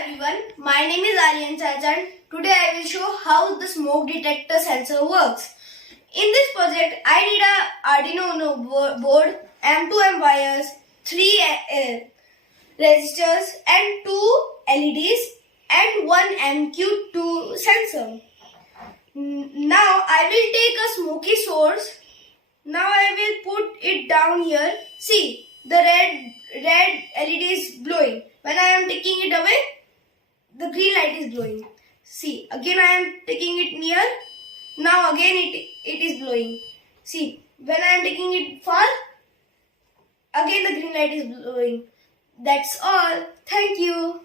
Everyone, my name is Aryan and today I will show how the smoke detector sensor works. In this project, I need a Arduino board, M2M wires, 3 resistors and 2 LEDs and 1 MQ2 sensor. Now I will take a smoky source. Now I will put it down here. See, the red LED is glowing. When I am taking it away, the green light is glowing. See, again I am taking it near. Now again it is glowing. See, when I am taking it far, again the green light is glowing. That's all. Thank you.